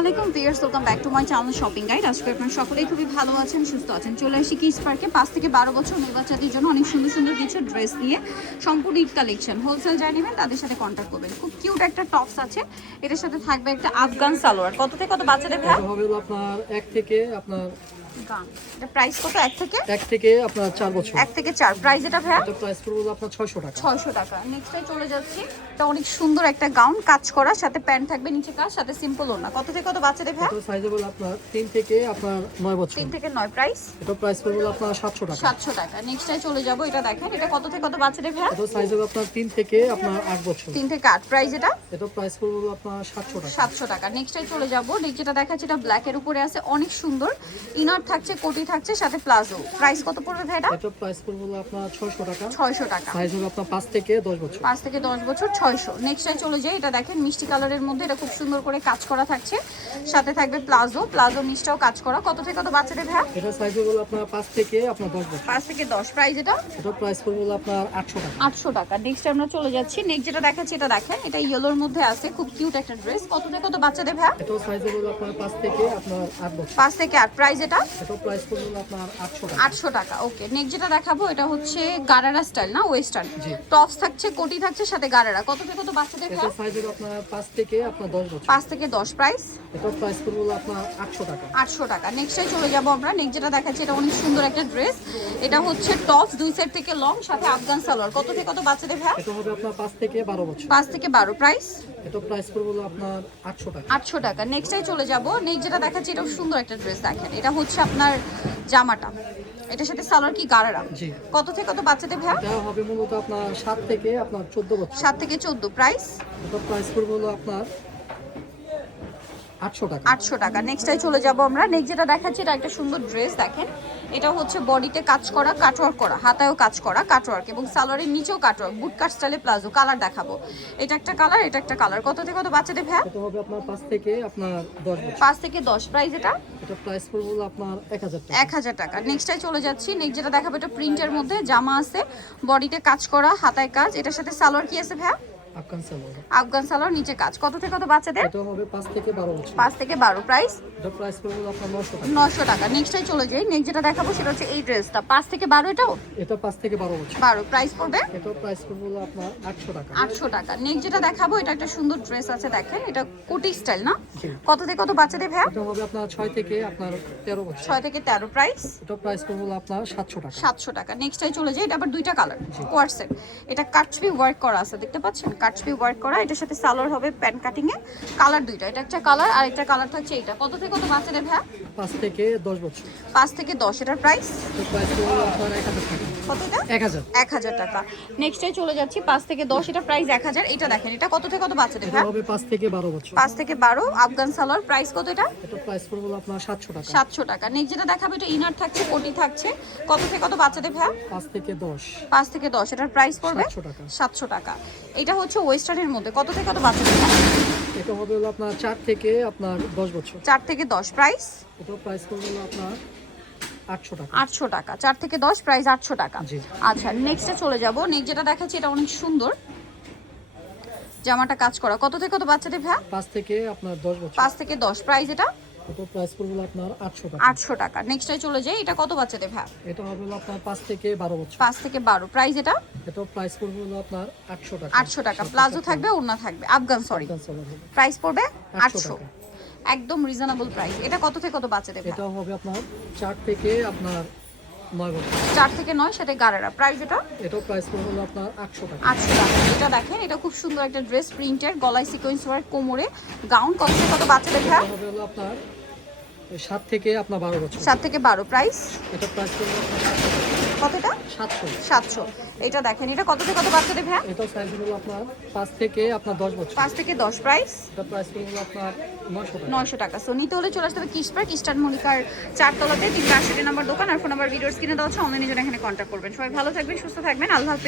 আলাইকুম viewers, welcome back to my channel shopping guide. আজকে আপনারা সকলেই খুবই ভালো আছেন, সুস্থ আছেন। চলে আসি কিডস পার্কে 5 থেকে 12 বছর মেয়ে বাচ্চাদের জন্য অনেক সুন্দর সুন্দর কিছু ড্রেস নিয়ে সম্পূর্ণ ঈদ কালেকশন। হোলসেল যারা নেবেন তাদের সাথে কন্ট্যাক্ট করবেন। খুব কিউট একটা টপস আছে, এটার সাথে থাকবে একটা আফগান সালোয়ার। কত থেকে কত বাচ্চাদের ভাই? হবে আপনার 1 থেকে আপনার গান। এটা প্রাইস কত? 1 থেকে আপনার 4 বছর। 1 থেকে 4 প্রাইস এটা ভাই? এটা প্রাইস পড়বে আপনার 600 টাকা। 600 টাকা। নেক্সটে চলে যাচ্ছি, এটা অনেক সুন্দর একটা গাউন, কাজ করা, সাথে প্যান্ট থাকবে, নিচে কাজ, সাথে সিম্পল ওড়না। কত থেকে কত বাচ্চাদের ভাই? এটা সাইজ হবে আপনার 3 থেকে আপনার 9 বছর। 3 থেকে 9 প্রাইস? এটা প্রাইস পড়বে আপনার 700 টাকা। 700 টাকা। নেক্সটে চলে যাব, এটা দেখেন, এটা কত থেকে কত বাচ্চাদের ভাই? এটা সাইজ হবে আপনার 3 থেকে আপনার 8 বছর। 3 থেকে 8 প্রাইস এটা? এটা প্রাইস পড়বে আপনার 700 টাকা। 700 টাকা। নেক্সটে চলে যাব, যেটা দেখাচ্ছি এটা ব্ল্যাক এর উপরে আছে, অনেক সুন্দর। ইনার থাকছে, কোটি থাকছে, সাথে প্লাজো। প্রাইস কত পড়বে ভাই এটা? এটা প্রাইস পড়বে আপনার 600 টাকা। 600 টাকা। সাইজ হবে আপনার 5 থেকে 10 বছর। 5 থেকে 10 বছর 600। নেক্সটে চলে যাই, এটা দেখেন মিষ্টি কালারের মধ্যে, এটা খুব সুন্দর করে কাজ করা থাকছে, সাথে থাকবে প্লাজো। প্লাজো নিচটাও কাজ করা। কত থেকে কত বাচ্চাদের ভাই? এটা সাইজ হবে আপনার 5 থেকে আপনার 10 বছর। 5 থেকে 10 প্রাইস এটা? এটা প্রাইস পড়বে আপনার 800 টাকা। 800 টাকা। নেক্সট আমরা চলে যাচ্ছি, নেক্সট যেটা দেখাচ্ছি এটা দেখেন, এটা ইয়েলোর মধ্যে আছে, খুব কিউট একটা ড্রেস। কত থেকে কত বাচ্চাদের ভাই? এটা সাইজ হবে আপনার 5 থেকে আপনার 8 বছর। 5 থেকে 8 প্রাইস এটা? এটা প্রাইস পড়বে আপনার 800 টাকা। 800 টাকা। ওকে, নেক্সট যেটা দেখাবো এটা হচ্ছে গারারা স্টাইল, না ওয়েস্টার্ন। জি। টপস থাকছে, কোটি থাকছে, সাথে গারারা। কত থেকে কত বাচ্চাদের এটা ভাই? সাইজ হবে আপনার 5 থেকে আপনার 10 বছর। 5 থেকে 10 প্রাইস? এটা প্রাইস পড়বে আপনার 800 টাকা। 800 টাকা। নেক্সটে চলে যাব আমরা, নেক্সট যেটা দেখাচ্ছি এটা অনেক সুন্দর একটা ড্রেস। এটা হচ্ছে টপস, দুই সাইড থেকে লং, সাথে আফগান সালোয়ার। কত থেকে কত বাচ্চাদের ভাই? এটা হবে আপনার 5 থেকে 12 বছর। 5 থেকে 12 প্রাইস? এটা প্রাইস পড়বে আপনার 800 টাকা। 800 টাকা। নেক্সটে চলে যাব, নেক্সট যেটা দেখাচ্ছি এটা সুন্দর একটা ড্রেস দেখেন, এটা হচ্ছে আপনার জামাটা, এটার সাথে সালোয়ার কি গারারা। জি। কত থেকে কত বাচ্চাদের ভাই? এটা হবে মূলত আপনার 7 থেকে আপনার 14 বছর। 7 থেকে 14 প্রাইস? এটা প্রাইস পড়বে আপনার 800 টাকা। 800 টাকা। নেক্সটে চলে যাব আমরা, নেক্সট যেটা দেখাচ্ছি এটা একটা সুন্দর ড্রেস দেখেন, এটা হচ্ছে বডিতে কাজ করা, কাটওয়ার্ক করা, হাতায়ও কাজ করা কাটওয়ার্ক, এবং সালোয়ারের নিচেও কাটওয়ার্ক, বুট কাট স্টাইলে প্লাজো। কালার দেখাবো, এটা একটা কালার, এটা একটা কালার। কত থেকে কত বাচ্চাদের ভাই? এটা হবে আপনার 5 থেকে আপনার 10 বছর। 5 থেকে 10 প্রাইস এটা? এটা প্রাইস পড়বে আপনার 1000 টাকা। 1000 টাকা। নেক্সটে চলে যাচ্ছি, নেক্সট যেটা দেখাবো এটা প্রিন্টের মধ্যে, জামা আছে, বডিতে কাজ করা, হাতায় কাজ, এটার সাথে সালোয়ার কি আছে ভাই? আফগান সালোয়ার। আফগান সালোয়ার, নিচে কাজ। কত থেকে কত বাচ্চাদের? এটা হবে 5 থেকে 12 বছর। 5 থেকে 12 প্রাইস? এটা প্রাইস পড়বে আপনার 900 টাকা। 900 টাকা। নেক্সটে চলে যাই, নেক্সট যেটা দেখাবো সেটা হচ্ছে এই ড্রেসটা, 5 থেকে 12 এটাও? এটা 5 থেকে 12 বছর। 12 প্রাইস পড়বে? এটা প্রাইস পড়বে আপনার 800 টাকা। 800 টাকা। নেক্সট যেটা দেখাবো এটা একটা সুন্দর ড্রেস আছে দেখেন, এটা কোটি স্টাইল, না? জি। কত থেকে কত বাচ্চাদের ভাই? এটা হবে আপনার 6 থেকে আপনার 13 বছর। 6 থেকে 13 প্রাইস? এটা প্রাইস পড়বে আপনার 700 টাকা। 700 টাকা। নেক্সটটাই চলে যাই, এটা আবার দুইটা কালার, কোয়ারসেট। এটা কাটছবি ওয়ার্ক করা আছে, দেখতে পাচ্ছেন, কাটছবি ওয়ার্ক করা। এটার সাথে সালোয়ার হবে প্যান্ট কাটিং এ, কালার দুইটা, এটা একটা কালার আর একটা কালার থাকছে এটা। কত থেকে কত বাচ্চাদের ভাই? 5 থেকে 10 বছর। 5 থেকে 10। এটার প্রাইস? এটা প্রাইস পড়বে আপনার 1000 টাকা। কত এটা? 1000। 1000 টাকা। নেক্সটটাই চলে যাচ্ছি, 5 থেকে 10, এটা প্রাইস 1000। এটা দেখেন, এটা কত থেকে কত বাচ্চাদের এটা ভাই? হবে 5 থেকে 12 বছর। 5 থেকে 12 আফগান সালোয়ার। প্রাইস কত এটা? এটা প্রাইস পড়বে আপনার 700 টাকা। 700 টাকা। নেক্সট যেটা দেখাবো এটা ইনার থাকছে, কোটি থাকছে। কত থেকে কত বাচ্চাদের ভাই? 5 থেকে 10। 5 থেকে 10। এটার প্রাইস পড়বে 700 টাকা। 700 টাকা। এটা হচ্ছে ওয়েস্টার্নের মধ্যে, কত থেকে কত বাচ্চাদের ভাই? এটা হবে আপনার 4 থেকে আপনার 10 বছর। 4 থেকে 10 প্রাইস? এটা প্রাইস পড়বে আপনার 800 টাকা। 800 টাকা। 4 থেকে 10 প্রাইস 800 টাকা। জি। আচ্ছা, নেক্সটে চলে যাব, নেক্সট যেটা দেখাচ্ছি এটা অনেক সুন্দর, জামাটা কাজ করা। কত থেকে কত বাচ্চাদের ভাই? 5 থেকে আপনার 10 বছর। 5 থেকে 10 প্রাইস এটা? এটা প্রাইস পড়বে আপনার 800 টাকা। 800 টাকা। নেক্সটে চলে যাই, এটা কত বাচ্চাদের ভাই? এটা হবে আপনার 5 থেকে 12 বছর। 5 থেকে 12 প্রাইস এটা? এটা প্রাইস পড়বে আপনার 800 টাকা। 800 টাকা। প্লাজো থাকবে, ওড়না থাকবে, আফগান সরি। আফগান সালোয়ার হবে। প্রাইস পড়বে 800 800। টাকা। একদম রিজনেবল প্রাইস। এটা কত থেকে কত বাচ্চাদের ভাই? এটা হবে আপনার 4 থেকে আপনার 9 বছর। 4 থেকে 9, সাথে গারারা। প্রাইস এটা? এটা প্রাইস পড়বে আপনার 800 টাকা। 800 টাকা। এটা দেখেন, এটা খুব সুন্দর একটা ড্রেস, প্রিন্টের, গলায় সিকোয়েন্স ওয়ার্ক, কোমরে গাউন। কত থেকে কত বাচ্চাদের ভাই? এটা হবে আপনার 7 থেকে আপনার 12 বছর। 7 থেকে 12 প্রাইস? এটা প্রাইস পড়বে আপনার কতটা? 700। 700। এটা দেখেন, এটা কত থেকে কত বাচ্চাদের ভাই? এটা সাইজ হলো আপনার 5 থেকে আপনার 10 বছর। 5 থেকে 10 প্রাইস? এটা প্রাইস পড়বে আপনার 900 টাকা। 900 টাকা। সো নিতে হলে চলে আসতে হবে কিডস পার্ক, ইস্টার্ন মল্লিকার 4 তলাতে, 368 নম্বর দোকান। আর ফোন নাম্বার ভিডিওস কিনে দেওয়া হচ্ছে, অনলাইনে জন্য এখানে কন্ট্যাক্ট করবেন। সবাই ভালো থাকবেন, সুস্থ থাকবেন, আল্লাহ হাফেজ।